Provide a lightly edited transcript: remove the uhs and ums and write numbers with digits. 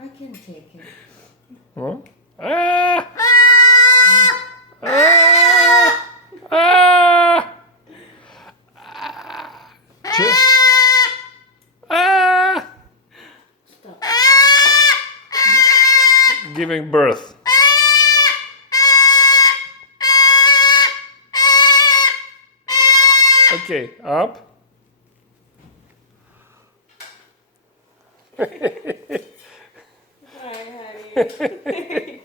I can take it. Huh? Ah! Ah! Ah! Ah! Stop. Giving birth. Okay, up. Hi, honey.